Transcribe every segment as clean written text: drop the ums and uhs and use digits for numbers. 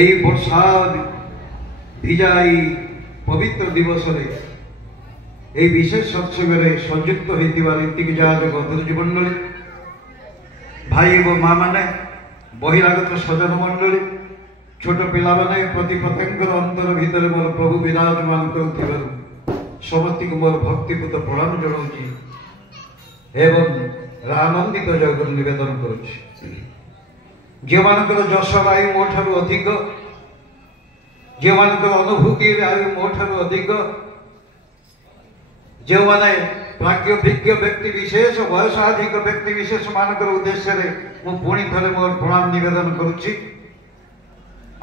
এই বর্ষার ভিজা এই পবিত্র দিবসরে এই বিশেষ সৎসঙ্গে সংযুক্ত হইবার এତିকি যাজক গুরুজীমণ্ডলী ভাই ও মা মানে বহিরাগত স্বজন মণ্ডলী ছোট পিলাମାନେ প্রতি পতঙ্গর অন্তর ভিতরে মোর প্রভু বিরাজমান করুଥିବାରୁ ସମସ୍ତଙ୍କୁ ମୋର ଭକ୍ତିପୂତ ପ୍ରଣାମ ଜଣାଉଛି ଏବଂ ଆନନ୍ଦିତ ଜଗରୁ ନିବେଦନ କରୁଛି। ଯେଉଁମାନଙ୍କର ଯଶର ଆୟୁ ମୋ ଠାରୁ ଅଧିକ, ଯେଉଁମାନଙ୍କର ଅନୁଭୂତିର ଆୟୁ ମୋ ଠାରୁ ଅଧିକ, ଯେଉଁମାନେ ପ୍ରାଜ୍ଞଭିଜ୍ଞ ବ୍ୟକ୍ତି ବିଶେଷ ବୟସାଧିକ ବ୍ୟକ୍ତି ବିଶେଷ ମାନଙ୍କର ଉଦ୍ଦେଶ୍ୟରେ ମୁଁ ପୁଣି ଥରେ ମୋର ପ୍ରଣାମ ନିବେଦନ କରୁଛି।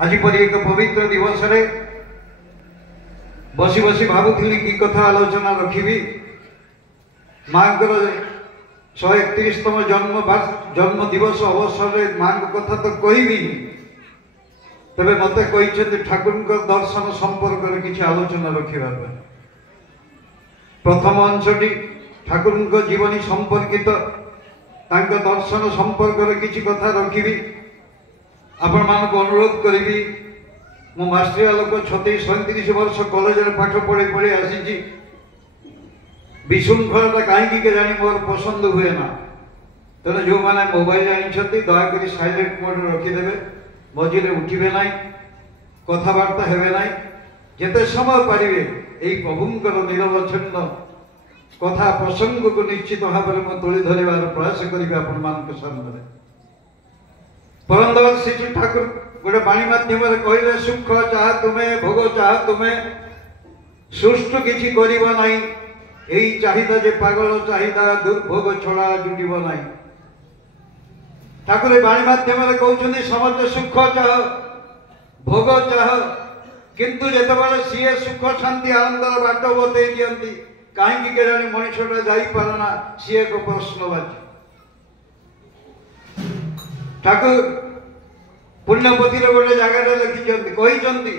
ଆଜି ପରି ଏକ ପବିତ୍ର ଦିବସରେ ବସି ବସି ଭାବୁଥିଲି କି କଥା ଆଲୋଚନା ରଖିବି। ମାଙ୍କର 131ତମ ଜନ୍ମ ଦିବସ ଅବସରରେ ମାଙ୍କ କଥା ତ କହିବି, ତେବେ ମତେ କହିଛନ୍ତି ଠାକୁରଙ୍କ ଦର୍ଶନ ସମ୍ପର୍କରେ କିଛି ଆଲୋଚନା ରଖିବା ପାଇଁ। ପ୍ରଥମ ଅଂଶଟି ଠାକୁରଙ୍କ ଜୀବନୀ ସମ୍ପର୍କିତ, ତାଙ୍କ ଦର୍ଶନ ସମ୍ପର୍କରେ କିଛି କଥା ରଖିବି। ଆପଣମାନଙ୍କୁ ଅନୁରୋଧ କରିବି, ମୁଁ ମାଷ୍ଟ୍ରିଆ ଲୋକ 36-37 ବର୍ଷ କଲେଜରେ ପାଠ ପଢ଼ି ପଢ଼ି ଆସିଛି। ବିଶୃଙ୍ଖଳତା କାହିଁକି କେଜାଣି ମୋର ପସନ୍ଦ ହୁଏ ନା। ତେଣୁ ଯେଉଁମାନେ ମୋବାଇଲ ଆଣିଛନ୍ତି ଦୟାକରି ସାଇଲେଣ୍ଟ ମୋଡରେ ରଖିଦେବେ, ମଝିରେ ଉଠିବେ ନାହିଁ, କଥାବାର୍ତ୍ତା ହେବେ ନାହିଁ। ଯେତେ ସମୟ ପାରିବେ ଏହି ପ୍ରଭୁଙ୍କର ନିରବଚ୍ଛିନ୍ନ କଥା ପ୍ରସଙ୍ଗକୁ ନିଶ୍ଚିତ ଭାବରେ ମୁଁ ତୋଳି ଧରିବାର ପ୍ରୟାସ କରିବି ଆପଣମାନଙ୍କ ସାମ୍ନାରେ। ପରନ୍ଦର ଶ୍ରୀ ଠାକୁର ଗୋଟେ ବାଣୀ ମାଧ୍ୟମରେ କହିଲେ, ସୁଖ ଚାହ ତୁମେ, ଭୋଗ ଚାହ ତୁମେ, ସୁଷ୍ଠୁ କିଛି କରିବ ନାହିଁ। এই চাহিদা যে পাগল চাহিদা, দুর্ভোগ ছড়া জুটিব নাই। ঠাকুর বাণী মাধ্যমে কৌଛନ୍ତି ସମସ୍ତେ ସୁଖ ଚାହ, ଭୋଗ ଚାହ, କିନ୍ତୁ ଯେତେବେଳେ ସିଏ ସୁଖ ଶାନ୍ତି ଆନନ୍ଦର ବାଟ ବତେଇ ଦିଅନ୍ତି କାହିଁକି କେଜାଣି ମଣିଷଟା ଯାଇପାରେ ନା, ସିଏ ଏକ ପ୍ରଶ୍ନବାଚୀ। ଠାକୁର ପୁଣ୍ୟପତିର ଗୋଟେ ଜାଗାରେ ଲେଖିଛନ୍ତି, କହିଛନ୍ତି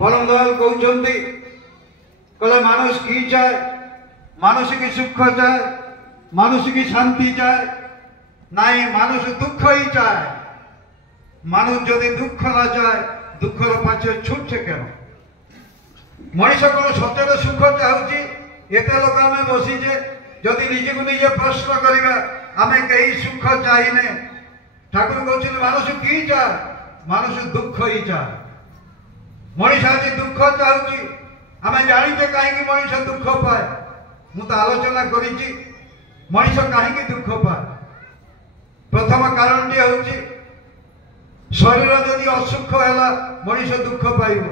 পরম দয়াল কৌଛନ୍ତି, कहले मानुष की चाहे, मानुष की सुख चाहे, मानुष की शांति चाहे, नहीं मानुष दुख ही चाहे। मानुष जदि दुख ना चाहे, दुखर पाछे छुटছে কেন? मनीष को सत्यर सुख चाहूँ, एत लोक आम बसीचे, जदि निजक निजे प्रश्न करवा आम कहीं सुख चाहिए। ठाकुर कहते मानुष की चाहे, मानुष दुख ही चाहे। मनीष आज दुख चाहूँ, आम जाचे कहीं मनीष दुख पाए। मु तो आलोचना करी मनीष कहीं दुख पाए। प्रथम कारण टी हूँ शरीर जदि असुख है मनीष दुख पाइब,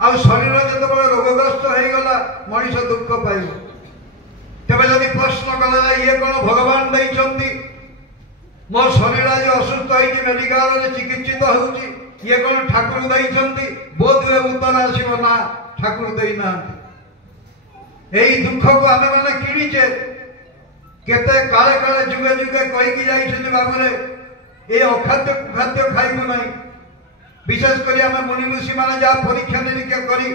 आ शरीर जो रोगग्रस्त हो गला मनीष दुख पाइब। तेज जदि प्रश्न कला ये कौन भगवान देइछंती, मो शरीर आज असुस्थ होती मेडिकल चिकित्सित होउची, ये कौन ठाकुर देइछंती? बोध हुए उत्तर आसब ना, ठाकुर दे ना। यही दुख को आम मैंने किणीचे, केते काले काले जुगे जुगे कहीकि जाइछंती बाबुरे ये अखाद्य कुखाद्य खाइबु नहीं। विशेषकर आम मुनि ऋषि मैंने जहाँ परीक्षा निरीक्षा करी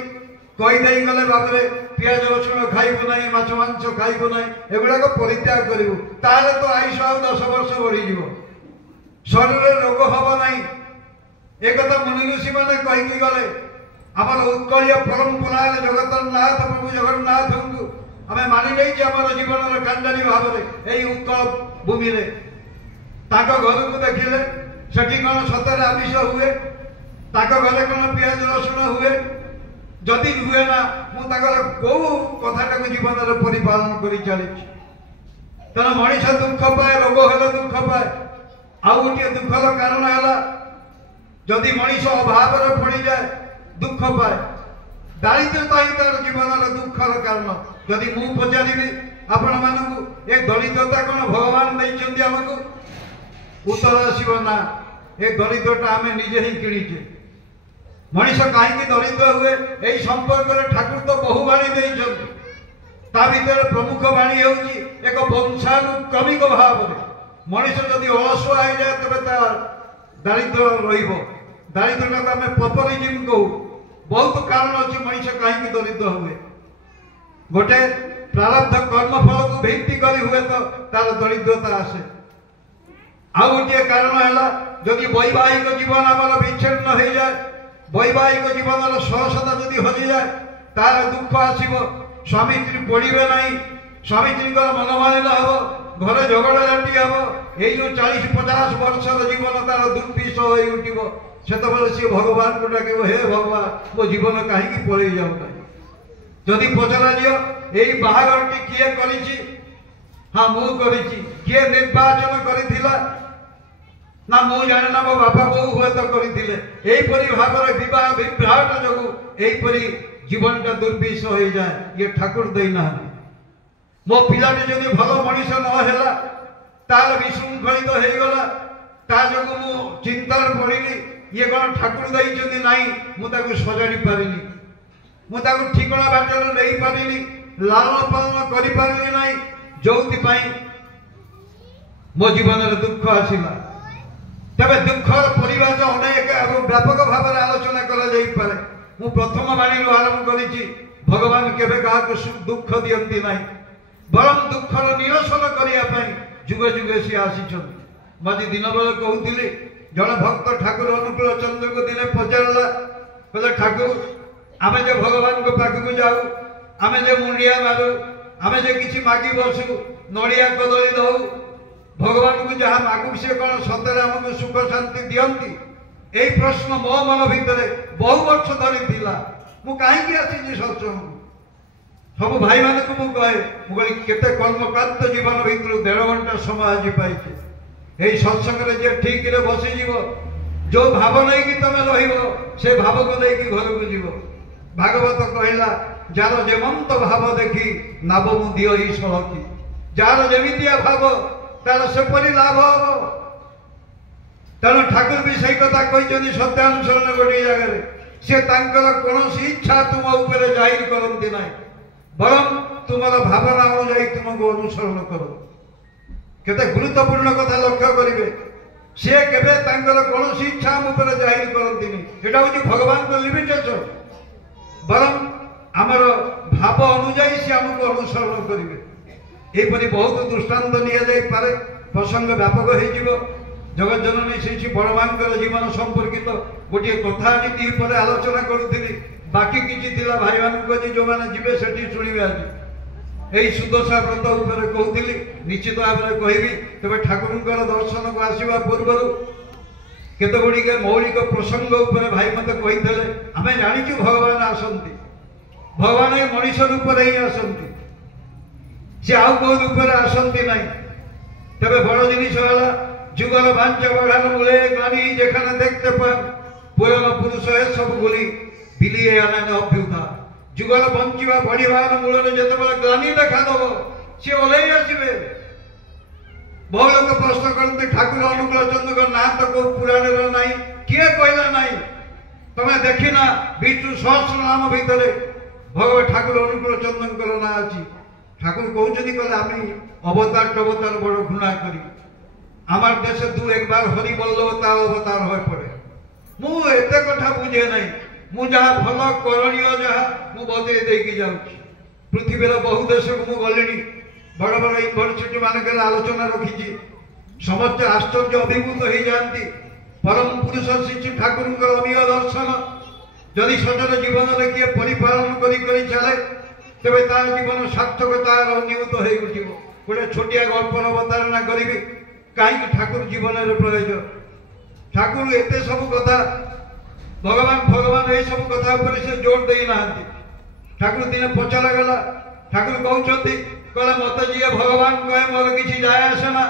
कहीदे गले बाबुरे पियाज रसुण खाइबु नहीं, माछ मांस खाइबु नहीं, एगुड़ाक परित्याग करू, ताहले तो आयुष आ 10 वर्ष बढ़ीज, शरीर रोग हम नहीं। एक मुनि ऋषि मैंने कहीकि गले। आमर उत्कलीय परंपरा जगतर नाथ प्रभु जगन्नाथ को आम मानि नहीं जीवन कांडारी भाव में यही उत्कल भूमि रे घर को देखिले सेठी कौन सतरे आमिष हुए, घरे कौन पियाज रसुण हुए, जदि हुए ना मुझे कौ कथा जीवन में परिपालन कर चली। तेना मनीष दुख पाए, रोग हेले दुख पाए। आउ गोटे दुखर कारण है जदि मनीष अभाव पड़ जाए दुख पाए। दारिद्रता ही तार जीवन दुखर कारण। जदि मु पचारि आपण मानू ए दरिद्रता कौन भगवान देइछन्ती हमको, उत्तर आसब ना, ए दरिद्रता आम निजे ही किणीचे। मनीष कहीं दरिद्र हुए यही संपर्क में ठाकुर तो बहु बाणी देइछन्ती। ता भीतर प्रमुख बाणी होउची एक वंशानुक्रमिक भाव में मनीष जदि अलसुआ हो जाए तबे तार दारिद्र रहिबो। दारिद्रता को आम पपरिजिम कहू। बहुत कारण अच्छी मनीष कहीं दरिद्र हुए। गोटे प्रारब्ध कर्मफल को भित्ति कर हुए तो तार दरिद्रता आसे। आउ गोटे कारण है जदि वैवाहिक जीवन आम বৈবাহিক জীবনের সরসতা যদি হজি যায় তার দুঃখ আসিব, স্বামী স্ত্রী পড়িবে নাই, স্বামী স্ত্রীଙ୍କର মনোମାଳିନ ହେବ, ঘরে ঝগড়া ঝাঁটি ହେବ। এই যে 40-50 ବର୍ଷର ଜୀବନ ତାର ଦୁର୍ବିଷ ହୋଇ ଉଠିବ। ସେତେବେଳେ ସିଏ ଭଗବାନଙ୍କୁ ଡାକିବ, ହେ ଭଗବାନ ମୋ ଜୀବନ କାହିଁକି ପଳେଇ ଯାଉନାହିଁ। ଯଦି ପଚରାଯିବ ଏଇ ବାହାଘରଟି କିଏ କରିଛି, ହଁ ମୁଁ କରିଛି। କିଏ ନିର୍ବାଚନ କରିଥିଲା, ନା ମୁଁ ଜାଣେ ନା, ମୋ ବାପା ବୋଉ ହୁଏତ କରିଥିଲେ। ଏହିପରି ଭାବରେ ବିବାହ ବିଭ୍ରାଟ ଯୋଗୁଁ ଏହିପରି ଜୀବନଟା ଦୁର୍ବିଷ ହୋଇଯାଏ। ଇଏ ଠାକୁର ଦେଇନାହାନ୍ତି। ମୋ ପିଲାଟି ଯଦି ଭଲ ମଣିଷ ନ ହେଲା, ତାର ବିଶୃଙ୍ଖଳିତ ହେଇଗଲା, ତା ଯୋଗୁଁ ମୁଁ ଚିନ୍ତାରେ ପଡ଼ିଲି, ଇଏ କ'ଣ ଠାକୁର ଦେଇଛନ୍ତି? ନାହିଁ, ମୁଁ ତାକୁ ସଜାଡ଼ି ପାରିନି, ମୁଁ ତାକୁ ଠିକଣା ବାଟରେ ନେଇପାରିନି, ଲାଳନ ପାଳନ କରିପାରିଲି ନାହିଁ, ଯୋଉଥିପାଇଁ ମୋ ଜୀବନରେ ଦୁଃଖ ଆସିଲା। ତେବେ ଦୁଃଖର ପରିବେଶ ଅନେକ ଏବଂ ବ୍ୟାପକ ଭାବରେ ଆଲୋଚନା କରାଯାଇପାରେ। ମୁଁ ପ୍ରଥମ ବାଣୀରୁ ଆରମ୍ଭ କରିଛି, ଭଗବାନ କେବେ କାହାକୁ ଦୁଃଖ ଦିଅନ୍ତି ନାହିଁ, ବରଂ ଦୁଃଖର ନିରସନ କରିବା ପାଇଁ ଯୁଗେ ଯୁଗେ ସିଏ ଆସିଛନ୍ତି। ମୁଁ ଆଜି ଦିନ ବେଳେ କହୁଥିଲି, ଜଣେ ଭକ୍ତ ଠାକୁର ଅନୁକୂଳ ଚନ୍ଦ୍ରଙ୍କୁ ଦିନେ ପଚାରିଲା, କହିଲେ ଠାକୁର ଆମେ ଯେ ଭଗବାନଙ୍କ ପାଖକୁ ଯାଉ, ଆମେ ଯେ ମୁଣ୍ଡିଆ ମାରୁ, ଆମେ ଯେ କିଛି ମାଗି ବସୁ, ନଡ଼ିଆ କଦଳୀ ଦଉ, ଭଗବାନଙ୍କୁ ଯାହା ମାଗୁ ସେ କ'ଣ ସତରେ ଆମକୁ ସୁଖ ଶାନ୍ତି ଦିଅନ୍ତି? এই প্রশ্ন ମୋ ମନ ଭିତରେ ବହୁ ବର୍ଷ ଧରି ଥିଲା। ମୁଁ କାହିଁକି ଆସିଛି ସତ୍ସଙ୍ଗ? ସବୁ ଭାଇମାନଙ୍କୁ ମୁଁ କହେ, ମୁଁ କହିଲି କେତେ କର୍ମକାନ୍ତ ଜୀବନ ଭିତରୁ 1.5 ଘଣ୍ଟା ସମୟ ଆଜି ପାଇଛି। এই ସତ୍ସଙ୍ଗରେ ଯିଏ ଠିକରେ ବସିଯିବ, ଯୋଉ ଭାବ ନେଇକି ତମେ ରହିବ, ସେ ଭାବକୁ ନେଇକି ଘରକୁ ଯିବ। ଭାଗବତ କହିଲା, ଯାର ଯେମନ୍ତ ଭାବ ଦେଖି ନାବ ମୁଁ ଦିଅଇ ସଳଖି। ଯାର ଯେମିତିଆ ଭାବ ତାର ସେପରି ଲାଭ ହବ। ତେଣୁ ଠାକୁର ବି ସେଇ କଥା କହିଛନ୍ତି ସତ୍ୟାନୁସରଣ ଗୋଟିଏ ଜାଗାରେ, ସେ ତାଙ୍କର କୌଣସି ଇଚ୍ଛା ତୁମ ଉପରେ ଜାହିର କରନ୍ତି ନାହିଁ, ବରଂ ତୁମର ଭାବନା ଅନୁଯାୟୀ ତୁମକୁ ଅନୁସରଣ କରନ୍ତି। କେତେ ଗୁରୁତ୍ୱପୂର୍ଣ୍ଣ କଥା ଲକ୍ଷ୍ୟ କରିବେ, ସିଏ କେବେ ତାଙ୍କର କୌଣସି ଇଚ୍ଛା ଆମ ଉପରେ ଜାହିର କରନ୍ତିନି। ଏଟା ହେଉଛି ଭଗବାନଙ୍କ ଲିମିଟେସନ। ବରଂ ଆମର ଭାବ ଅନୁଯାୟୀ ସେ ଆମକୁ ଅନୁସରଣ କରିବେ। ଏହିପରି ବହୁତ ଦୃଷ୍ଟାନ୍ତ ନିଆଯାଇପାରେ, ପ୍ରସଙ୍ଗ ବ୍ୟାପକ ହେଇଯିବ। ଜଗଜ୍ଜନନୀ ଶ୍ରୀ ଶ୍ରୀ ବଡ଼ମାଙ୍କର ଜୀବନ ସମ୍ପର୍କିତ ଗୋଟିଏ କଥା ଆଜି ଦ୍ୱିପହରେ ଆଲୋଚନା କରୁଥିଲି। ବାକି କିଛି ଥିଲା ଭାଇମାନଙ୍କୁ ଆଜି ଯେଉଁମାନେ ଯିବେ ସେଠି ଶୁଣିବେ। ଆଜି এই ସୁଦଶା ବ୍ରତ ଉପରେ କହୁଥିଲି, ନିଶ୍ଚିତ ଭାବରେ କହିବି। ତେବେ ଠାକୁରଙ୍କର ଦର୍ଶନକୁ ଆସିବା ପୂର୍ବରୁ କେତେ ଗୁଡ଼ିଏ ମୌଳିକ ପ୍ରସଙ୍ଗ ଉପରେ ଭାଇ ମୋତେ କହିଥିଲେ। ଆମେ ଜାଣିଛୁ ଭଗବାନ ଆସନ୍ତି, ଭଗବାନ ଏ ମଣିଷ ରୂପରେ ହିଁ ଆସନ୍ତି, ସେ ଆଉ କେଉଁ ରୂପରେ ଆସନ୍ତି ନାହିଁ। ତେବେ ବଡ଼ ଜିନିଷ ହେଲା, যুগল বাঞ্ছা বাড়ানো মূলে গ্লানি যেখানে দেখতে পান, পুরানো পুরুষ সব গুলি বিলিয়ে আনেন অভ্যুতা। যুগল বঞ্চিবা বড়িবার মূଳରେ যেତେବେଳେ গ্লানি দেখাদেব, সে ওলেই আসবে। বহু লোক প্রশ্ন করতে, ঠাকুর অনুকূল চন্দ্রଙ୍କ ନାଁ ତ କୋଉ ପୁରାଣରେ ନାହିଁ, କିଏ କହିଲା ନାହିଁ? ତମେ ଦେଖିନା ବିଷ୍ଣୁ ସହସ୍ର ନାମ ଭିତରେ ଭଗବାନ ଠାକୁର ଅନୁକୂଳ ଚନ୍ଦ୍ରଙ୍କର ନାଁ ଅଛି। ଠାକୁର କହୁଛନ୍ତି, କହିଲେ আমি অবতার টবতার বড় ঘৃণা করি, আমার দেশে 2-1 বার হরি বল্লভ তা অবতার হয়ে পড়ে। ମୁଁ ଏତେ କଥା ବୁଝେ ନାହିଁ, ମୁଁ ଯାହା ଭଲ କରଣୀୟ ଯାହା ମୁଁ ବତେଇ ଦେଇକି ଯାଉଛି। ପୃଥିବୀର ବହୁ ଦେଶକୁ ମୁଁ ଗଲିଣି, ବଡ଼ ବଡ଼ ୟୁନିଭର୍ସିଟି ମାନଙ୍କରେ ଆଲୋଚନା ରଖିଛି। ସମସ୍ତେ ଆଶ୍ଚର୍ଯ୍ୟ ଅଭିଭୂତ ହେଇଯାଆନ୍ତି। ପରମ ପୁରୁଷ ଶ୍ରୀ ଠାକୁରଙ୍କର ଅମୀୟ ଦର୍ଶନ ଯଦି ସଜନ ଜୀବନରେ କିଏ ପରିପାଳନ କରି କରି ଚାଲେ, ତେବେ ତାର ଜୀବନ ସାର୍ଥକତାର ନିୟୁତ ହେଇ ଉଠିବ। ଗୋଟେ ଛୋଟିଆ ଗଳ୍ପର ଅବତାରଣା କରିବି, କାହିଁକି ଠାକୁର ଜୀବନରେ ପ୍ରୟୋଜନ। ଠାକୁର ଏତେ ସବୁ କଥା ଭଗବାନ এই ସବୁ କଥା ଉପରେ ସେ ଜୋର ଦେଇନାହାନ୍ତି। ଠାକୁର ଦିନେ ପଚରାଗଲା, ଠାକୁର କହୁଛନ୍ତି, କହିଲେ ମତେ ଯିଏ ଭଗବାନ କହେ ମୋର କିଛି ଯାଏ ଆସେ ନା,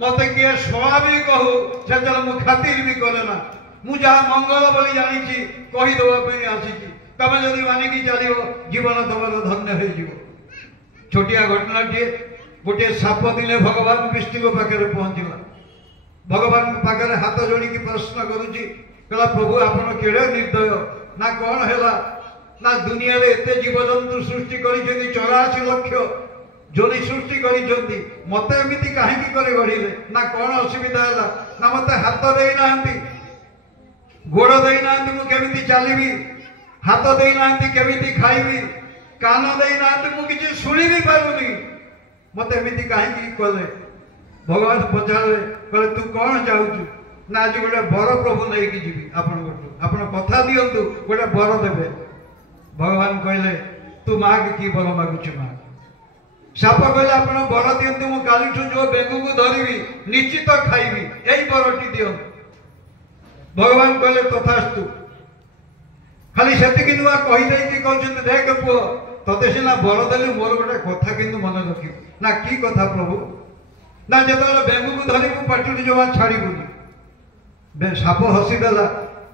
ମତେ କିଏ ଶଳା ବି କହୁ ସେତେବେଳେ ମୁଁ ଖାତିର ବି କରେ ନା। ମୁଁ ଯାହା ମଙ୍ଗଳ ବୋଲି ଜାଣିଛି କହିଦେବା ପାଇଁ ଆସିଛି। ତମେ ଯଦି ମାନିକି ଚାଲିବ, ଜୀବନ ତମର ଧନ୍ୟ ହେଇଯିବ। ଛୋଟିଆ ଘଟଣାଟିଏ, ଗୋଟିଏ ସାପ ଦିନେ ଭଗବାନ ବିଷ୍ଣୁଙ୍କ ପାଖରେ ପହଞ୍ଚିଲା। ଭଗବାନଙ୍କ ପାଖରେ ହାତ ଯୋଡ଼ିକି ପ୍ରଶ୍ନ କରୁଛି, କହିଲା ପ୍ରଭୁ ଆପଣ କେଡ଼େ ନିର୍ଦ୍ଦୟ, ନା କ'ଣ ହେଲା? ନା ଦୁନିଆରେ ଏତେ ଜୀବଜନ୍ତୁ ସୃଷ୍ଟି କରିଛନ୍ତି, 84 ଲକ୍ଷ ଯୋନି ସୃଷ୍ଟି କରିଛନ୍ତି, ମତେ ଏମିତି କାହିଁକି କରି ଗଢ଼ିଲେ? ନା କ'ଣ ଅସୁବିଧା ହେଲା? ନା ମତେ ହାତ ଦେଇନାହାନ୍ତି, ଗୋଡ଼ ଦେଇନାହାନ୍ତି, ମୁଁ କେମିତି ଚାଲିବି? ହାତ ଦେଇନାହାନ୍ତି, କେମିତି ଖାଇବି? କାନ ଦେଇନାହାନ୍ତି, ମୁଁ କିଛି ଶୁଣି ବି ପାରୁନି, ମତେ ଏମିତି କାହିଁକି କଲେ? ଭଗବାନ ପଚାରିଲେ, କହିଲେ ତୁ କ'ଣ ଚାହୁଁଛୁ? ना आज गोटे बर प्रभु नहीं जी आपण कथा दिंतु गोटे बर देवे भगवान कहले तू माग कि बर मागुच माग साप कहले आप बर दिंतु मु काली जो बेंगू को धरबी निश्चित खाइबी यही बरटी दिंतु भगवान कहले तथास्तु खाली से नुआ कहीदे कहते देख पुओ तते सीना बर देली मोर गोटे कथा किंतु मन रखी ना कि कथा प्रभु ना जो बेंगू को धरी पाटी जमा छाड़बूनी साप हसीदेला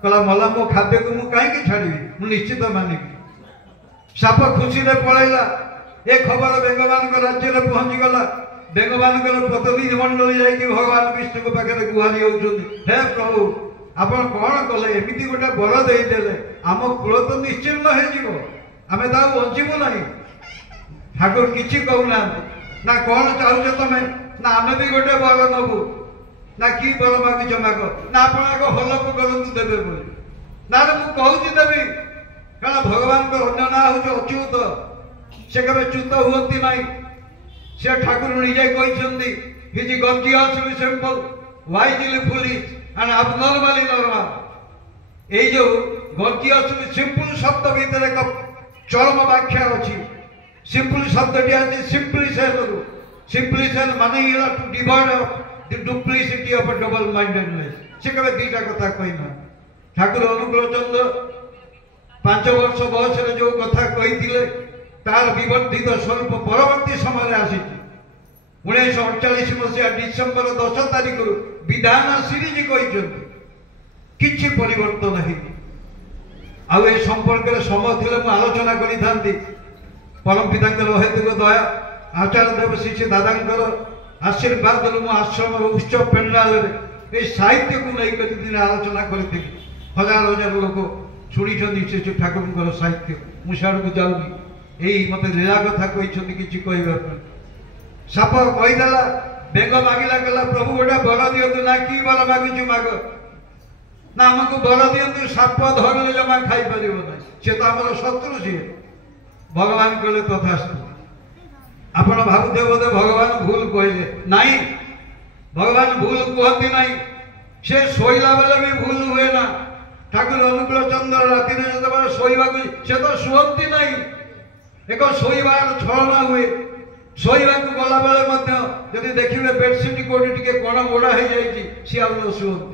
कहला मला मो खाद्य को मुझे कहीं छाड़ी मुझे निश्चित मानिबी साप खुशी रे पलैला ए खबर बेंगमान राज्य में पहुंची गला बेंगमान प्रतिनिधि मंडल जाकि भगवान विष्णु पाखे गुहारी होती हे प्रभु आपण कौन कले एमती गोटे बर देदेले आम कूल तो निश्चिन्न होमें तो बचबू ना ठाकुर किसी कहूना ना कौन चाहूच तुम ना आम भी गोटे बर नबू ना कि बर मागुच माग ना आप हलक करतु देवे बोली ना मुझे कहूँ देवी कारण भगवान अन्य ना हूँ अच्युत से कभी च्युत हुए ना से ठाकुर निजे कहते his God is simple wisely foolish and abnormally normal ये जो गॉड सिंपल शब्द भीतर एक चरम व्याख्या अच्छी सिंपल शब्द टी सिंपली सेल माने to divide of the duplicity of a double mindedness से कभी दीटा कथा कहना ठाकुर अनुकूल चंद्र 5 वर्ष बयस जो कथा कही तार विवर्धित स्वरूप परवर्ती समय आसी 1948 मसीहा डिसेम्बर 10 तारीख विधान सीरीज कहते परिवर्तन है आउ ए संपर्क में समय थे मुझे आलोचना करी परम पिता हेतुक दया आचार्य देव श्री दादा आशीर्वाद मो आश्रम उत्सव पेंडाल साहित्य को लेकर दिन आलोचना करी हजार हजार लोग शुणी से ठाकुर साहित्य मुझे को जाऊनी यही मत लीला कथा कहते कि कहवाई साप कहीदेला बेंग मागिला कहला प्रभु गोटे बर दिंतु ना कि बर मागुच माग ना आमको बर दिंतु साप धरले जमा खाई पार ना सी तो आम शत्रु सी भगवान कहले तथास्तु आपण भावुथे बोधे भगवान भूल कहले नाई भगवान भूल कहती नाई से शोला बेले भी भूल हुए ना ठाकुर अनुकूल चंद्र राति जो शोवा से तो शुअती ना एक शोबार छलना हुए शोवा गला बेले देखिए बेडसीट कौटी टे कण मोड़ा हो जाए सी आउ शुअती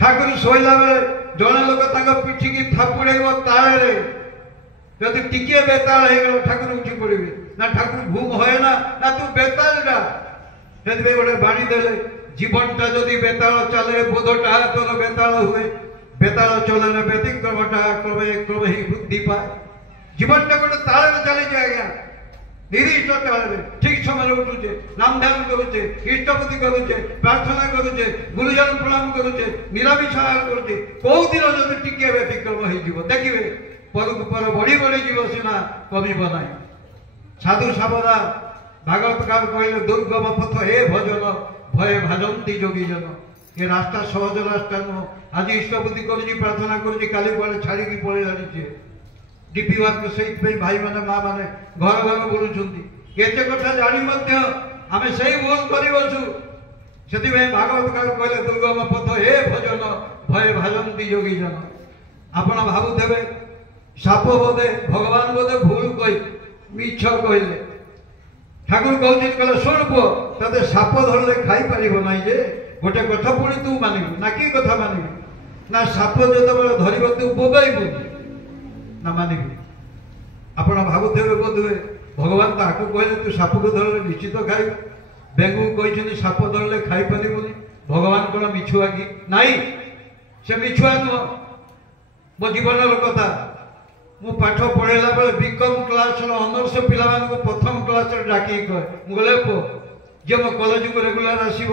ठाकुर शोला बेले जड़े लोक पिठी की थापुड़ ताड़े जदि टिके बेताल हो ठाकुर उठी पड़े ना ठाकुर भूम है ना तू बेतालटा से गोटे बाणी देले जीवनटा जदि बेताल चले बोधटा तोर बेताल हुए बेताल चलन व्यतिक्रमटा क्रमे क्रमे ही वृद्धि पाए जीवनटा गोटे ताल चली आज्ञा निर्दिष्ट काल ठीक समय उठुचे नाम ध्यान करुचे इष्टपति करुचे प्रार्थना करुचे गुरुजन प्रणाम करुचे निरामिष आहार करुचे कौ दिन जब टिके व्यतिक्रम हो देखिए परक पर बढ़ी बढ़ी जीव सीना कमिब ना साधु सावधा भागवतकार कहले दुर्गम पथ हे भजन भय भाजंती जोगी जन ये रास्ता सहज रास्ता नुह आज इष्टपति करुची प्रार्थना करुची काली कुआड़े छाड़ी पड़े जानी डीपी वर्क से भाई मैंने माँ मैंने घर घर बुलूँ एत कथा जानी आम से भूल करूँ से भागवतकार कहले दुर्गम पथ हे भजन भय भाजंती योगी जन आपण भावुथे साप बोधे भगवान बोधे भूल कही मिछ कहले ठाकुर कहते शुण पुओ ते साप धरले खाई पार ना जे गोटे कथा पुणी तू मानबू ना कि कथा मानबू ना साप जो धरब तू बोबाइबू ना मानबी आप भावुथे बोधे भगवान तो आपको कहले तू साप को धरले निश्चित खाई बेंगू कहते साप धरले खाई पारूनी भगवान कौन मिछुआ कि नाई से मिछुआ नुह मो जीवन कथा मु पाठ पढ़ेला बेले बीकम क्लास ऑनर्स पिला प्रथम क्लास डाक कहे मुझे पुओ जे मो कॉलेज को रेगुलर आसब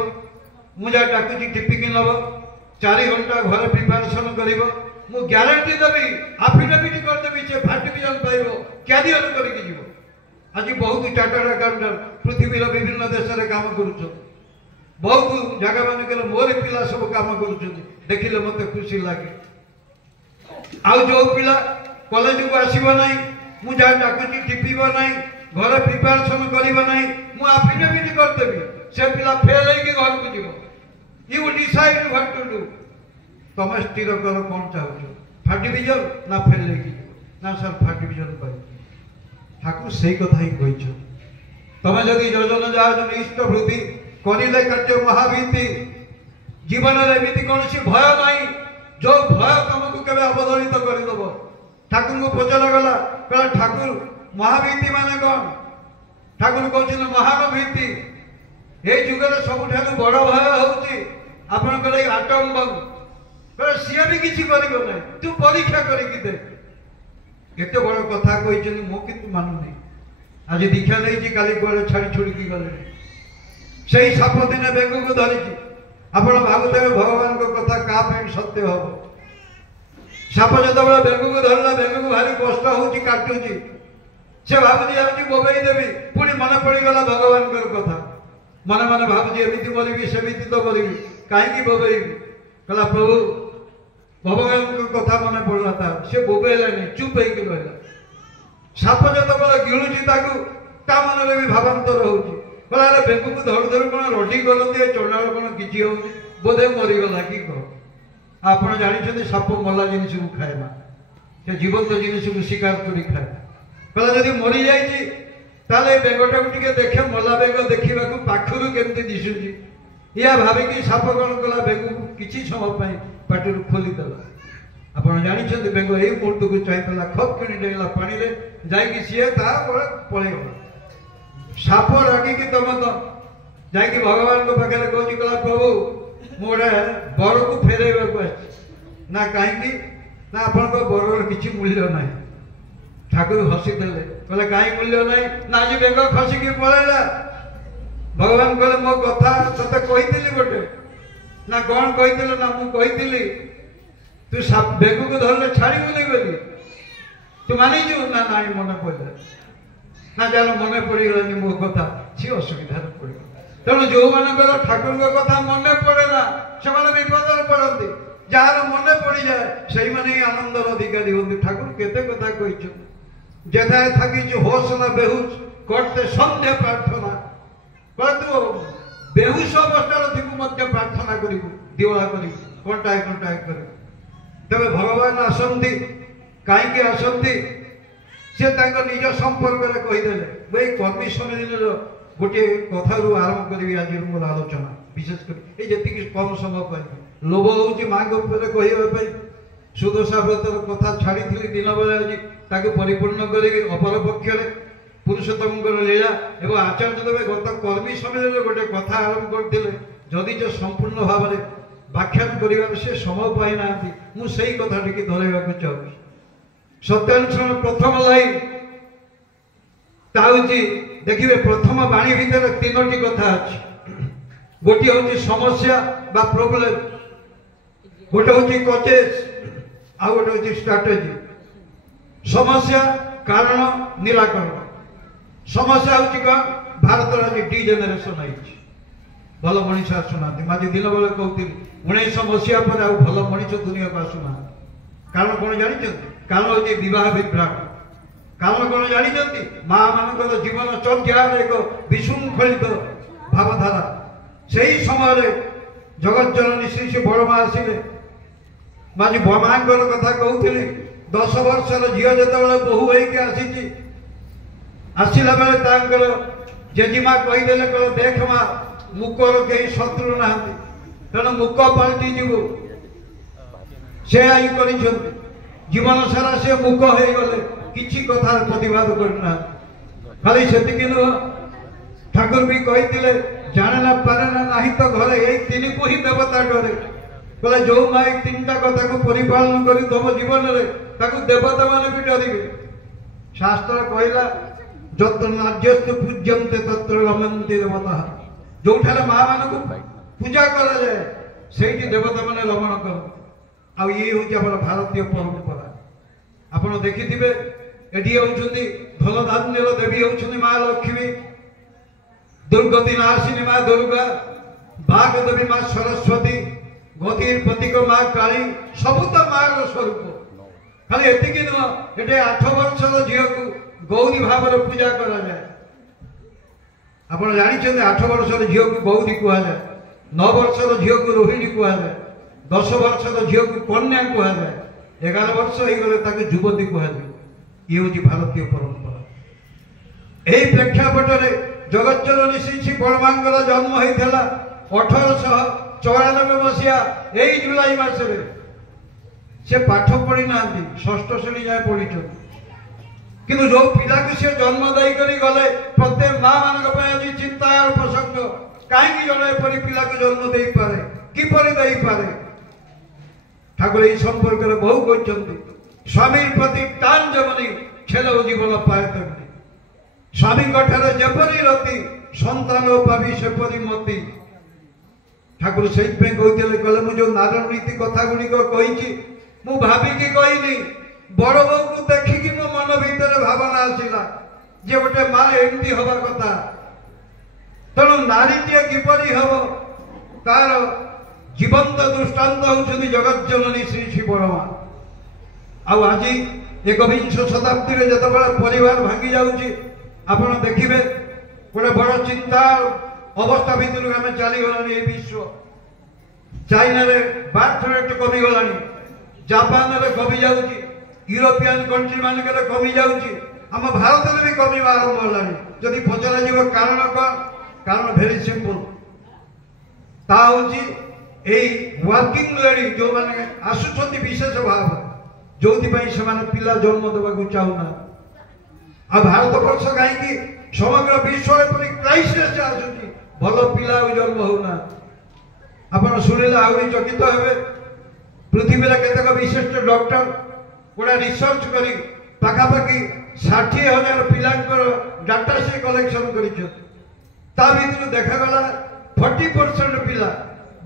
मुझे डाकुची टिपिक नब 4 घंटा घर प्रिपेरेसन कर मु ग्यारंटी देवी आफिडेविट करदेवी से सर्टिफिकेट पाइब क्यारियर करके जीव आज बहुत चार्टर्ड अकाउंटेंट पृथ्वी विभिन्न देश में काम कर बहुत जगह मान मोर पिला सब काम कर देखिले मत खुशी लगे आउ जो पिला कॉलेज को आसब ना मुझे डाकुची टिपिब ना घर प्रिपेरेसन कर ना मुझे आफिडेविट करदेवी से पिला फेल हो घर को जीव you decide what to do तुम स्थिर कर कौन चाहो फास्ट डिविजन ना फेल लेकिन ना सर फास्ट डिविजन पाई ठाकुर से कथा ही कही तुम जदि योजना जहाज इष्ट वृद्धि करिले कार्य महाभीति जीवन में एमती कौन भय नहीं जो भय तुमको केवे अवदलित करदेव ठाकुर को पचरा गला कहला ठाकुर महाभीति माने कौन ठाकुर कहते महानुभीति ये जुगे सबुठ बड़ भय होकर आटम बम कह सी भी किसी कर तू परीक्षा करके दे केते बड़ कथा कही मो कि मानुनी आज दीक्षा नहीं काली कड़े छाड़ी छुड़ी गले से साप दिन बेंग को धरी आप भावुथे भगवान को कथा क्या सत्य हम साप जो बेंग को धरला बेंग को भारी कष्ट हो काटुची से भावी बोबई देवी पुणी मन पड़गला भगवान कथा मन मन भावी एमती मरबी सेमती तो मरबी कहीं बोबई कहला प्रभु भगवान कथा मन पड़ला था सी बोबेला नहीं चुप होकर रहा साप जो गिणुची मन में भी भावांतर होगा बेंग को धर धर कौन रडी करते चंडाल कौन किसी हो बोधे मरीगला कि कह आप जानते साप मला जिनिस को खाए ना से जीवंत जिनिस को शिकार कर खाए कहला जब मरी जाए बेंगटा को टे देखे मला बेंग देखा पाखर केमती दिशुची या भाविकी साप कौन कला बेंग को किसी समय पार्टी खोलीदेला आप जानते बेंग यही मुहूर्त को चाहिए खप कि डेला पानी जाकि सी पलैगला साप रागिकी तुम तो जाकि भगवान को पाखे कह कहला प्रभु मुझे बर को फेरवा ना कहीं ना आप बर किसी मूल्य ना ठाकुर हसीदे कहले कहीं मूल्य ना ना आज बेंग खसिकी पलैला भगवान कहले मो कथा ते कही गोटे ना कौन कही ना मुझे तू बेंग को धरले छाड़बुनि बोली तू मानिचु ना ना मन पड़े ना जार मन पड़गलानी मो कथा सी असुविधा पड़ तेणु जो मान ठाकुर कथा मन पड़े ना से विपद पड़ती जार मन पड़ जाए से ही आनंदर अधिकारी होती ठाकुर केते कथा कही जेठाए थकी होश ना बेहुश करते संध्या प्रार्थना कर तू बेहुश अवस्था थी प्रार्थना कर दिवला कर कंटाए कंटाए कर तबे भगवान आसती कहीं आसती से निज संपर्क में कहीदे भाई कर्मी सम्मिलन गोटे कथा आरंभ करी आज मोर आलोचना विशेषकर ये कम समय कह लोभ हूँ माँ कहवाई सुदशा व्रतर कथा छाड़ी दिन बेला आज परिपूर्ण कर अपर पक्ष पुरुषोत्तम लीला एवं आचार्य देव गत कर्मी सम्मिलन गोटे कथा आरंभ करते जदि जो संपूर्ण भाव में व्याख्यान कर से समय पाई ना मुझे कथा टी धरवा चाहूँ सत्यानुष्ठान प्रथम लाइन देखिए प्रथम बाणी भितर तीनोटी कथा अच्छी गोटे हूँ समस्या बा प्रोब्लेम गोटे हूँ कजेस आ गोटे हूँ स्ट्राटेजी समस्या कारण निराकरण समस्या हूँ कौन भारत आज डिजेनेरेशन आई भल मनीष आसुना आज दिन बेले कहती 19 मसीहा पर आ भल मनीष दुनिया को आसुना कारण कौन जानते कारण हूँ विवाह विभ्राट कारण कौन जानते माँ मान जीवन चर्यार एक विशृंखलित भावधारा से ही समय जगत जननी श्री श्री बड़ माँ आसिले आज माँ कथा कहती 10 वर्षर झील जो बहु होसी आसला बेले जेजीमा कहीदेले कह देख माँ मुकर कहीं शत्रु ना तेणु मुक पलटि जीव से आई कर जीवन सारा से मुक हो गले किसी कथा प्रतिवाद करना खाली से नुह ठाकुर भी कही जाने ना पारे ना नहीं तो घरे यही 3 को ही देवता डरे कहले जो माँ 3टा कथा को परिपालन कर तुम जीवन में देवता मान भी डरे शास्त्र कहला जत्र नार्यस्तु पूज्यन्ते तत्र रमन्ति देवता जो माँ मान को पूजा करा जाए से देवता मान रमण कर आ ये हूँ भारतीय परंपरा आप देखिथे ये हूँ धन धान्यर देवी हूँ माँ लक्ष्मी दुर्गति नाशिनी माँ दुर्गा बाघ देवी माँ सरस्वती गतिर प्रतीक माँ काली सबू तो माँ स्वरूप खाली एति नुह ये 8 वर्षर झील को गौरी भाव पूजा करा जाए आप जानते 8 वर्षर झील को गौरी कह जाए 9 वर्षर झील को रोहिणी कहुए 10 वर्षर झील को कन्या कहुए 11 वर्ष हो गले युवती कहुए ये हूँ भारतीय परंपरा। यही प्रेक्षापट जगत जननी श्री श्री बड़मांगर जन्म होता 1894 मसीहा यही जुलाई मसरे से पाठ पढ़ी ना 6ठ श्रेणी जाए पढ़ी किंतु जो पिला को सी जन्म दे गले प्रत्येक माँ मान आज चिंता प्रसंग कहीं जन एपरी पिला को जन्म दे पारे किपरि दे पारे ठाकुर ये संपर्क में बहु कहते स्वामी प्रति टान जमनी छेल जीवन पाए तमनी स्वामी जपरी रति संतान पाबी सेपरी मती ठाकुर से कहते कहले मुझे नारायण नीति कथा गुड़िक कही मु भाविकी कहनी बड़ बो को देखिकी मो मन भीतर भावना आसला जे गोटे माँ एमती हवा कथा तेणु नारीटीए किपरि हम तार जीवंत दृष्टांत होउछन्ति जगत जननी श्री श्री बड़मा आज 21 शताब्दी में जत परिवार भांगी जाऊँगी आपण देखिए गोटे बड़ चिंता अवस्था भितर आम चलीगला ये विश्व चाइना रे बर्थ रेट कमी गला जापान रे कमी जाऊँगी यूरोपियन कंट्री मानक कमी जाऊँगी आम भारत में भी कमी आरंभ होगा जदि पचरा जीव कारण कौन कारण भेरी सिंपल वर्किंग लेडी जो मैंने आसुंच विशेष भाव जो से पिला जन्म देवा चाहूना आ भारत वर्ष कहीं समग्र विश्व क्राइसिस आसुची भल पिला जन्म होना आप शुणिले आहरी चकित हे पृथ्वी में केतक विशिष्ट डॉक्टर गोटे रिसर्च कर पाखापाखि 60,000 पिलांकर डाटा से कलेक्शन कर देखागला 40% पिला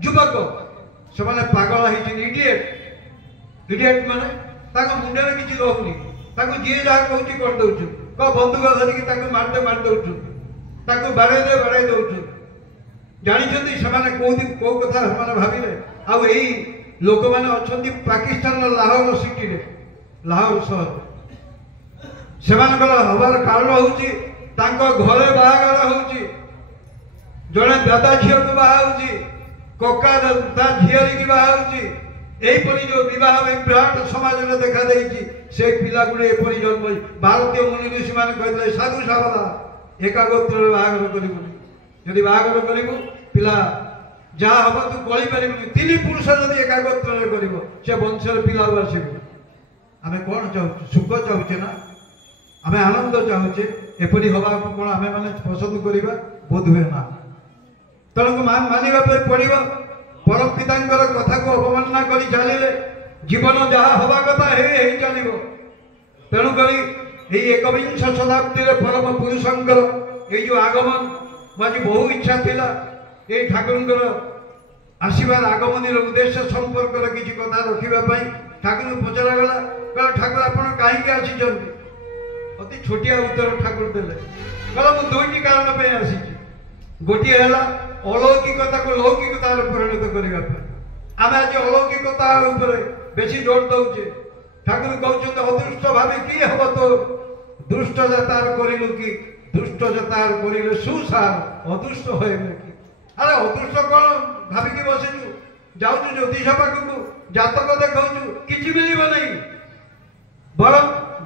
युवक से माने पागल इडिएट इडिएट माने मुंडे किसी रोनी जी जहाँ कहूँ कर दौर बंदूक धरिकी मारते मार दौर बाड़े दौर जानते से कौ कथा भाविले आई लोक मैंने अच्छा पाकिस्तान लाहौर सिटी रे लाहौर सहर से हबार कारण हूँ घरे बाहागर हो जड़े दादा झील को बाहा कका झील की बाहा यहीपरी जो विवाह विभ्राट समाज में देखा देती से पिला गुड़े एपरी जन्म भारतीय मुनि ऋषि मैंने कहते साधु सावधा एकाग्र बाहागर करी बाहागर करू पिला जहाँ हम तू कही पार 3 पुरुष जब एकाग्र कर वंशर पिला आसब आम कौन चाहूँ सुख चाहूचे ना आम आनंद चाहूचे एपरी हवा कौन आम मैंने पसंद करवा बोध हुए ना तेणु मानवा पड़ो परम पिता कथा को अवमानना कर चलिए जीवन जहाँ हवा कथा चलो तेणुक 21 शताब्दी परम पुरुषंकर ये जो आगमन मुझे बहु इच्छा थिला ये ठाकुर आसबार आगमनी उद्देश्य संपर्क किसी कथा रखापी ठाकुर पचरागला कह ठाकुर आप कहीं आसी अति छोटिया उत्तर ठाकुर देले कह मुझे 2टी कारण पे आसी गोटे है अलौकिकता को लौकिकता परिणत करने आम आज अलौकिकता बेसी जोर दौचे ठाकुर कहते अदृष्ट भाव किए हम तो दुष्ट जतार करू कि दुष्ट जतार कर सुसार अदृष्ट हो कि अरे अदृष्ट कौन भाविकी बसीचु जाऊँ ज्योतिष पाखक जातक देखु कि मिल नहीं बर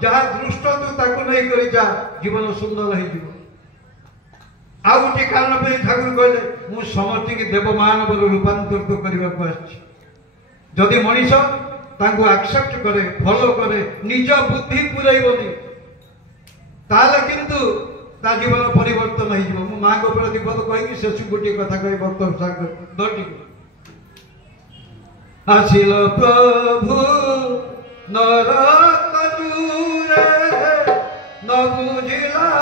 जहाँ दृष्ट तू नहीं कर जा जीवन सुंदर हो आ गोटे कारण पे ठाकुर कहले मु समस्त की देवमानव रूपांतरित करने जदि मनीष एक्सेप्ट करे फॉलो करे निज बुद्धि पुरैबनी ताले किंतु ता जीवन परिवर्तन हो माँ को प्रति पद कही शेष गोटे कथा कही भक्त दटी आसिल प्रभु नरक दूरे न बुझिला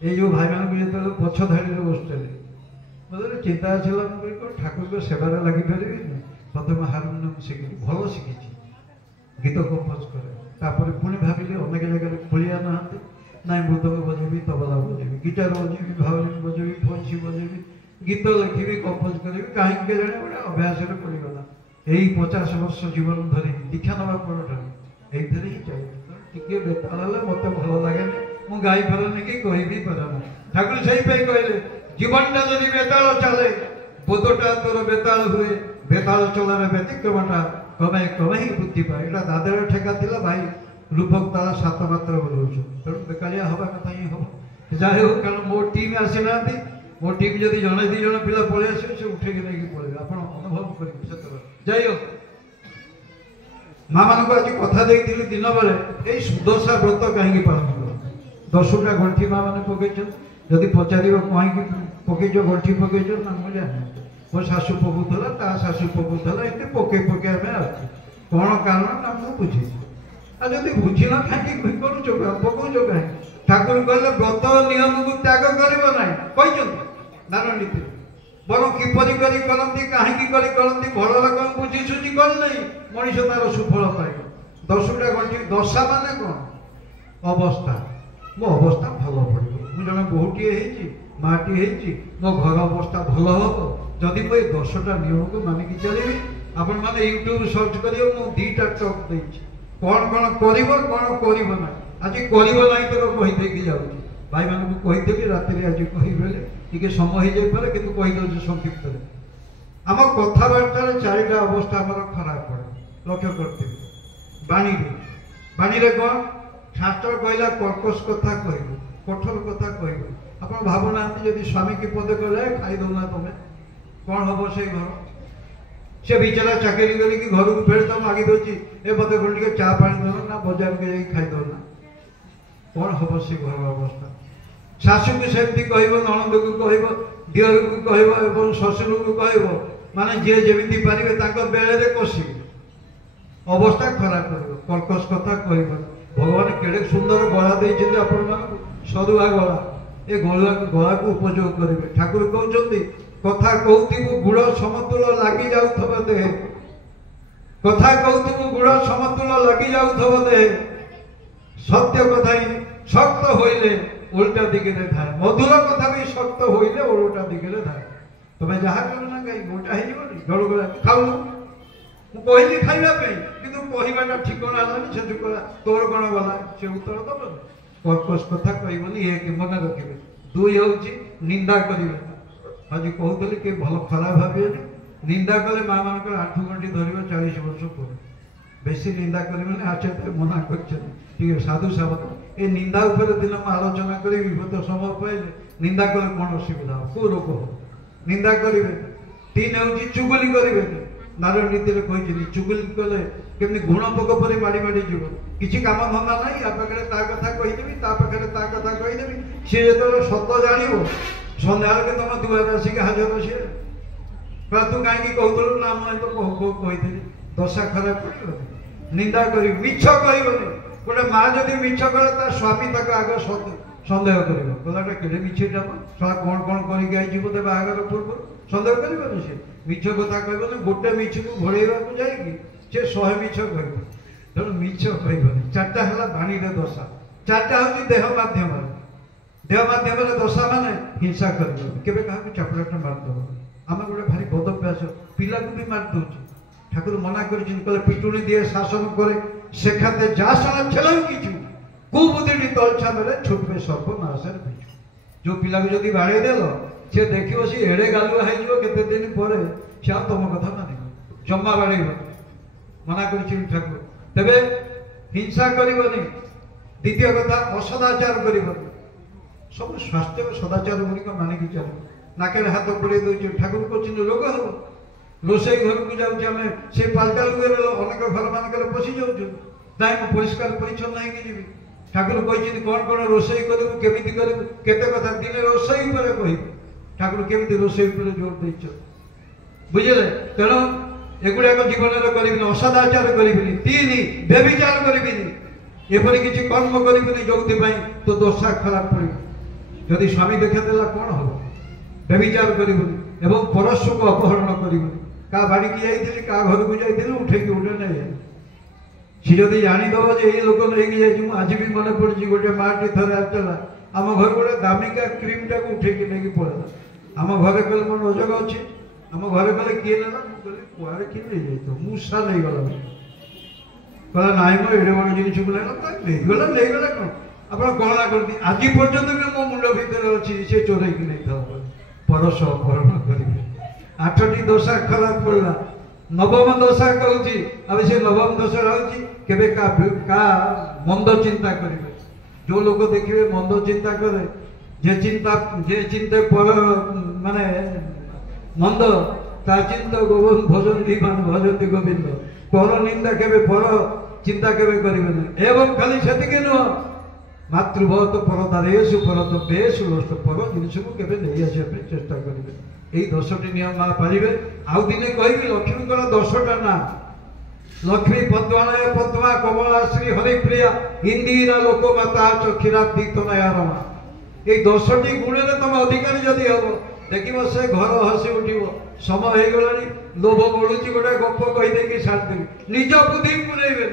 ये जो भाई मान जो पछ धाड़ी बसुले मतलब चिंता आसला ठाकुर सेवार लगी पारि प्रथम हारमोनियम शिखी भल शिखी गीत कंपोज करे पुणी भाविली अनेक जगह खोलिया ना ना मृदंग बजेबी तबला बजेबी गिटार बजेबी भायोलिन बजेबी बंशी बजेबी गीत लिखी कंपोज करी कहीं जाने गोटे अभ्यास पड़गला यही 50 वर्ष जीवन धरी दीक्षा नवा पर ही चाहिए बेताल मत भल लगे मुझे गाई पारे कि कह भी पारे ना ठाकुर से कहले जीवनटा जदि बेताल चले बोधटा तोर बेताल हुए बेताल चलार व्यतिक्रमटा कमे कमे ही बुद्धि पाए यहाँ दादर ठेका थिला भाई रूपक तारा 7 मात्र बोलूँ तेणु बेकारिया हवा कथा ही हम जाए हो कारण मो टीम आसीना मो टीम जदि जड़े दी जन पिला पलि आसे से उठे नहीं पड़े आप अनुभव करेंगे जाइ हो माँ मान को आज कथा देती दिन बेले यही सुदशा व्रत कहीं पालन कर 10टा गंठी माँ मैंने पकड़ जदि पचार कहीं पकईच गंठी पकईच ना मुझे मो शाशु पकूला ता शाशु पकूला ये पके पके आम कौन कारण ना मुझे बुझे आदि बुझी न कहीं करुच पकौच कहीं ठाकुर कहले व्रत नियम को त्याग कर दान नीति बर किपरि करती कहीं करती भल लोक बुझी सुझी कले मनीष तार सुफल पाए 10टा गंठी दशा मान कौन अवस्था मो अवस्था भल पड़ो मुझे जन बोहूटे माटी मो घर अवस्था भल हम जदि मुझे 10टा नियम को मानिकी चलिए आपण मैंने यूट्यूब सर्च कर 2टा टॉक देती कौन कौन कर ना आज करना तो कहीदेकी जाऊँगी भाई मान को कहीदेवी राति आज कहे टे समय हो जाए कि कहीदे संक्षिप्त आम कथबार्ता 4टा अवस्था आम खराब पड़े लक्ष्य करते बाणी कौन शास्त्र कहला कर्कश कथा कह कठोर कथा कह आप भावुना जदि स्वामी की पद कहे खाईदौना तुम्हें कौन हम से घर से बेचारा चाकरी करके घर को फेर तुम मागी दूसरी ए मत टे चा पा दो ना बजार को जाए खाईदौना कौन हम से घर अवस्था शाशु को सेमती कह नणंद को कह दियर को कह शशुर को कह माने जे जमी पारे बेले कषि अवस्था खराब कर कर्कश कथा कह भगवान केड़े सुंदर गला देते आपण मान सरुआ गला ए गला को उपयोग करेंगे ठाकुर कहते कथा कहू गुड़ समतुल लगी जाऊब देह कथा कहू गुड़ समतुल लगी जाऊब देह सत्य कथा ही शक्त होइले उल्टा दिगरे थाए मधुर कथा भी शक्त होइले उल्टा दिगरे थाए तुम्हें जहाँ करना कहीं गोटा हो गला खाऊ मुझे कहली खावाई कि कहवाटा ठिकना से तोर कौन गला से उत्तर दब कर्कश कथा कहबनी एक मन रखिए 2 हूँ निंदा करेंगे आज कहते कि भल खराब भावे निंदा कले माँ मान 8 गंठी धर 40 वर्ष पर बेसी निंदा करें आचार्य मना कर साधु सावधान ये निंदा उपर दिन में आलोचना करी विपद समय पाइले निंदा कले कौन असुविधा कौ रोग हो निंदा करेंगे 3 हूँ चुगली करेंगे नारायण नीति कही चुगली कले केमती गुण पोक पर माड़ी माड़ी जीव किसी कम धंदा ना या पाखे ता कथा कहीदेवी ता पाखे ता कथा कहीदेवी सी जो सत जान सन्ध्या के तुम दुआर आसिक हाजर सी तू कहीं कहूलु ना मुझे तो कही दशा खराब पड़ो निंदा कर मिछ कहबनी गोटे माँ जदि मिछ करे ता स्वामी तक आग सन्देह कर कहलाटा केड़े मिछटा छुआ कौन कौन करके बोधे बाहर पूर्व सन्देह कर सी मिछ कथा कहबनी गोटे मिछ को घोड़ेवा जाएगी से 100 मिछ कह तेणु मिछ कहबनी 4टा है बाणी दशा 4टा हूँ देह माध्यम दशा माने हिंसा कर क्या चापड़ाटा मारदेव आम गोटे भारी बदभ्यास पिला को भी मार दौर ठाकुर मना कर पिटुणी दिए शासन करे सेखाते जासना छेलंकीचु कुबुद्धि तलछा मेरे छुटबे सर्वनाशर पिछु जो पिला को जदि बाड़े देल सी देखो सी एड़े गालुआ होते दिन पर से तुम कथा मान जमा बाड़े मना कर ठाकुर तेरे हिंसा करनी द्वितीय कथा असदाचार कर सब स्वास्थ्य सदाचार गुड़िक मानिकी चल नाके हाथ बुड़े दे ठाकुर कहते रोग हम रोसई घर को जाऊँ से पाल्टा लुगार अनेक घर मानक पशि जाऊँ ना परिष्कार परिच्छन्न होगी ठाकुर कहते कौन कौन रोसई करूँ केमी करूँ केते कथा दिन रोसई कह ठाकुर केमी रोसई जोर दे बुझे तेणु एगुड़ाक जीवन में करी असदाचार करी 3 व्यभिचार करी एपरी किसी कर्म करी जो तो दशा खराब पड़े जदि स्वामी देखेदेला कौन हम व्यभिचार करबुनि एवं परस्पर को अपहरण करबुनि का बाड़ी की जाइथिली का घर को जाइथिली उठेकी उठे नहीं सी जदि जानीदेव जे ये लोक लेकिन जाइछि आज भी मन पड़ी गोटे माटी थरे आसला आम घर गोटे दामिका क्रीम टाक उठेकी नहीं पड़ेगा आम घरे कहले मोर रोजगार अच्छी आम घरे कहले किए ना कहले कुआरे किए नहीं जाइतो मूसा नहीं गला कहला नाई मो एडे बड़ जिनिस को नहीं गला कौन आप गणना करती आज पर्यंत भी मो मुंड भितर अच्छी से चोरई की नहीं था परस अपहरण करेंगे 8टी दशा खराब पड़ा नवम दशा कहूँ अब से नवम दशा हूँ केवे का मंद चिंता करेंगे जो लोग देखिए मंद चिंता करे जे चिंते पर माने मंद ता चिंता गोविंद भजंती मान भजंती गोविंद पर निंदा केवे पर चिंता केवे करेंगे एवं खाली से नुह मातृभत परदारेशु परतव्येषु नष्ट पर जिनिस को केवे नहीं आसिया चेष्टा करेंगे यही 10टी नियम माँ पारे आउ दिने कहि लक्ष्मी 10टा ना लक्ष्मी पद्मालय पद्मा कमला श्री हरिप्रिया इंदिरा लोकमाता चक्षिराब्दी तनया रमा ये 10टी गुण में तुम अधिकारी जदि हम देख से घर हसी उठिब समय हो गला लोभ बढ़ुची गोटे गप कहीदे सारिदेवी निज बुद्धि पुरेबे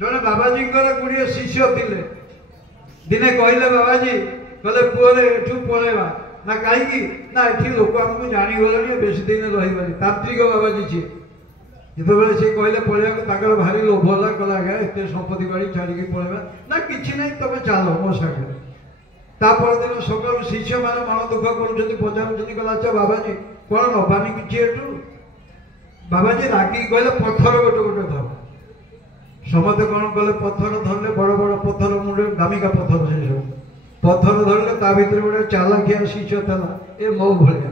जड़े बाबाजी गुड़िए शिष्य थिले दिने कहले बाबाजी कहले पुअरे एठू पलैबा ना कहीं ना ये लोक आमको जागला बेस दिन रही तांत्रिक बाबाजी सी जो सी कहले पलैया भारी लोभ है कला गया एत संपत्ति बाड़ी छाड़ी पलैबा ना कि ना तुम चल मो सागर तापर दिन सकाल शिष्य मैंने मन दुख कर पचार कहला अच्छा बाबाजी कौन नबानी कि एठू बाबाजी रागी कहले पत्थर गोटे गोटे धर समते कौन कले पत्थर धरले बड़ बड़ पत्थर मुंडे दामिका पत्थर से सब पत्थर धरले ता भीतर गोटे चालाकिया शिष्य था ए मो भाया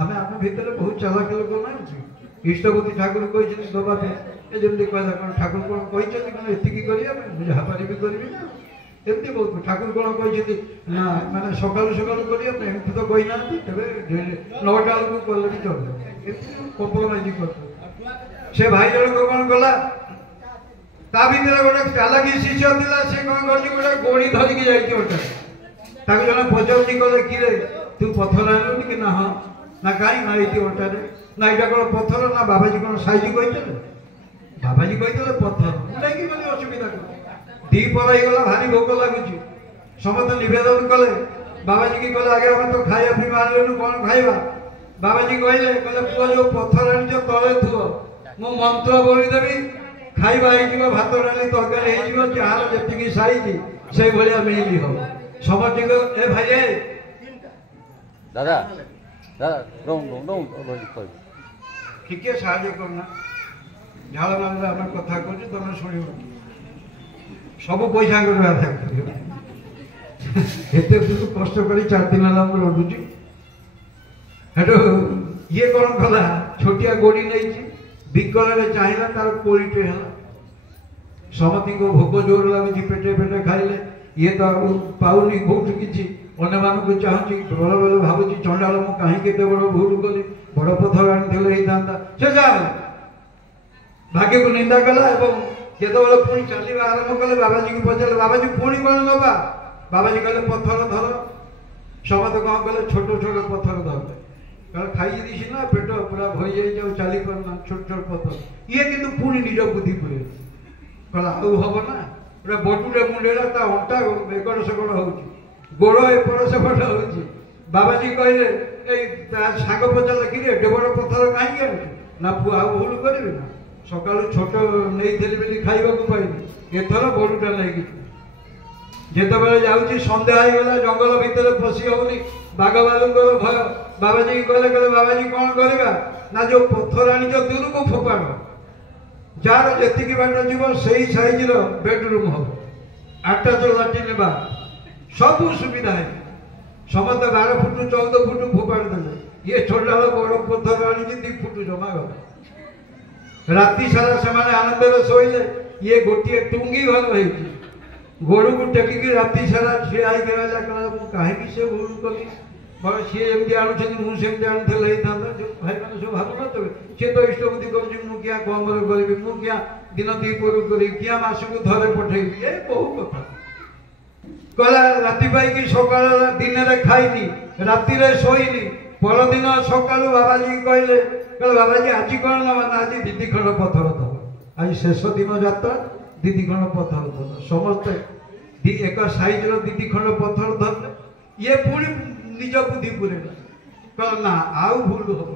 आम आम भितर बहुत चालाक लोक ना इष्टपति ठाकुर कही दबा जमी कहला कौन ठाकुर कौन कही कौन एतिकी करिया जहाँ पारि करी एमती बहुत ठाकुर कौन कही ना माने सकालू सकालू करिया एमती तो कही ना तेरे 9टा बेलू कले भी चल कम्प्रोमाइज कर से भाई जन कौन कला ता भीतर गोटे चालाकी शिष्य था से कौन कर गोटे गोड़ी धरिकी जाइए जन पचार कले कि तू पत्थर आनु कि ना हाँ ना कहीं ना ये अटारे ना यहाँ कौन पत्थर ना बाबाजी कौन साइज कही बाबाजी कही पत्थर मुझे मैंने असुविधा कर दीपर गला भारी भोक लगुच समस्त नवेदन कले बाबाजी की कहले आगे हमें तो खाया पीवा आनलु कौन खाइबा बाबाजी कहले पुओ जो पत्थर आनी तले थुओ मु मंत्र बोलीदेवी खाइबा हो भात डाली तरकारी हो चार जी साइज से भाया मिली हम समझ ए भाई दादा दादा टिके साहाय्य करना झाड़ मामला आम कथा कर तुम शुण सब पैसा एत कष्ट कर 4 दिन है लड़ुची ये कौन कला छोटिया गोड़ी नहीं विकल चाहिए तार कोड़ीटे है समति को भोक जोर लगुच पेटे पेटे खाइले ये तो पाऊनी बहुत किसी अन्य मान को चाहूँगी बेले बेले भावुँ चंडाल मु कहीं बड़ भूल कली बड़ पत्थर आनी से जा भाग्य को निंदा कला केतबले पुणी चलवा आरंभ कले बाबाजी को पचारे बाबाजी पुणी कौन नवा बाबाजी कहले पत्थर धर समस्त कौन कले छोट छोट पत्थर धरले कल खाई दी ना पेट पूरा भरी जाए चली पारना छोट छोट पत्थर ये किंतु पुणी निज बुद्धि पुरे कला आउ हम ना पूरा बटुटे मुंडेला अंटा एकड़ सेकड़ हो गोड़ एपट सेपट हो बाबाजी कहले साग पचारे कि एडे बड़ पत्थर कहीं आनु ना पुआ आउ भूल करेंगे ना सकालू छोट नहीं खाइबा पाइनि एथर बड़ूटा नहीं जिते बड़े जाऊँगी सन्ध्या होगा जंगल भितर पशि होनी बाघ बालुंर भय बाबाजी कहले कहले बाबाजी कौन करवा ना जो पत्थर आनी दूर को फोपाड़ जार जी बाट जीव से साइज बेडरूम हम 8टा लाट्रिन बा सब सुविधा है समस्त 12 फुट 14 फुट फोपाड़ देले ये छोटा बड़ पत्थर आनी 2 फुट जमा गला राति सारा से आनंद शोले ये गोटे टुंगी घर रही गोड़ को टेकिकी राति सारा सी आई कहीं से भूल कली बड़े सी एमती आणुचे मुझे आनी भाई मैंने सब भाव न सी तो इष्टबुद्धि कर क्या कम करी मुझे दिन 2 पहर करी क्या मसक थरे पठेबी ये बहु कथा कहला राति पाई सकाल दिन में खाईनी राति शोईनी परदिन सका बाबाजी कहले बाबाजी आज कौन ना आज दीदी खंड पथर दब आज शेष दिन जात्रा दीदी खंड पथर दब समस्ते एक साइज दीदी खंड पथर धरले ये पुणी निज बुद्धि पूरे कह ना आउ भूल हम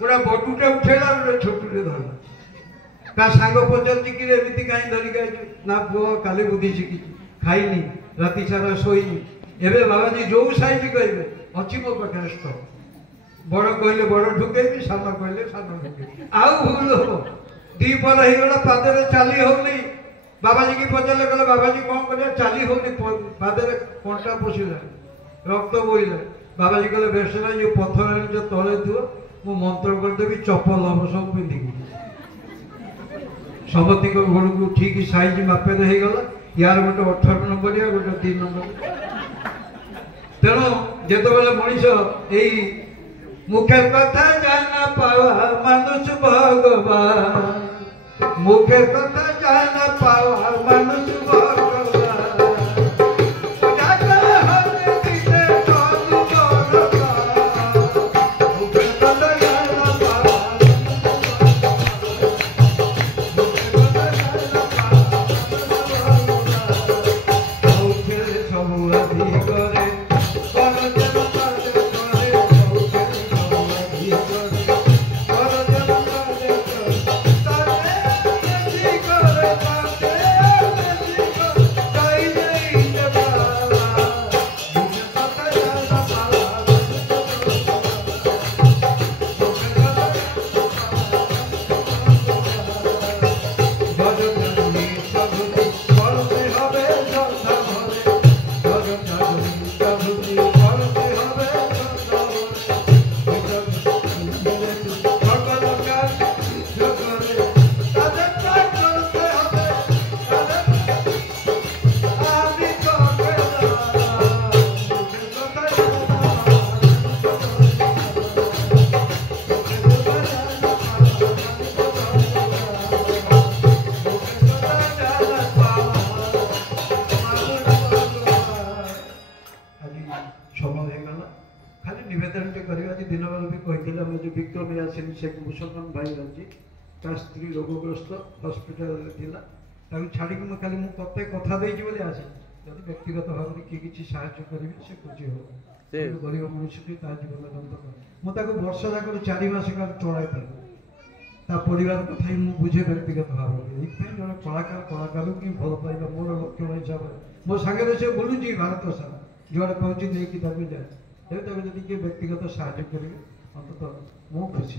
गोटे बटुटे उठेला गोटे छोटुटे धरला का सांग पचार कि एमती कहीं धरिक ना पुओ काली बुद्धि शिखी खाईनी राति सारा शोईनी एवं बाबाजी जो साइज कहे अच्छी मो पाखे स्टक बड़ कहले बड़ ढुकेबी सान कहले सान ढुकेबी आउ भूल हम दीपर होगा पादे चली होनी बाबाजी की पचारे कहले बाबाजी कौन कर चली होनी पादे कंटा पशिला रक्त बोला बाबाजी कहले बेसना जो पथर आनी जो तले थो मु मंत्र करदेवी चपल हम सब पिंधिकी समस्त घर को ठीक साइज मापे होगा यार गोटे 18 नंबर या गोटे 3 नंबर तेणु जिते मनीष यही मुखे कथा जाना पावा मनुष्य भगवान मुखे कथा जाना पावा मनुष्य भगवान मुसलमान भाई रही स्त्री रोगग्रस्त हस्पिटाल छाड़ी खाली मुझे कथा देती आसे जब व्यक्तिगत भाव में किए किसी साहय करी से खुशी हो गरीब मनुष्य जीवन मुझे वर्ष जाक 4 मास काल चलाई परिवार कथा ही बुझे व्यक्तिगत भाव में जो कलाकार कलाकार की भल पाइबा मोर लक्षण हिसाब से मो सागर से बुलूची भारत सारा जुआड़े पहुँची नहीं जाए जब किए व्यक्तिगत साहय करेंगे अंततः मो खुशी।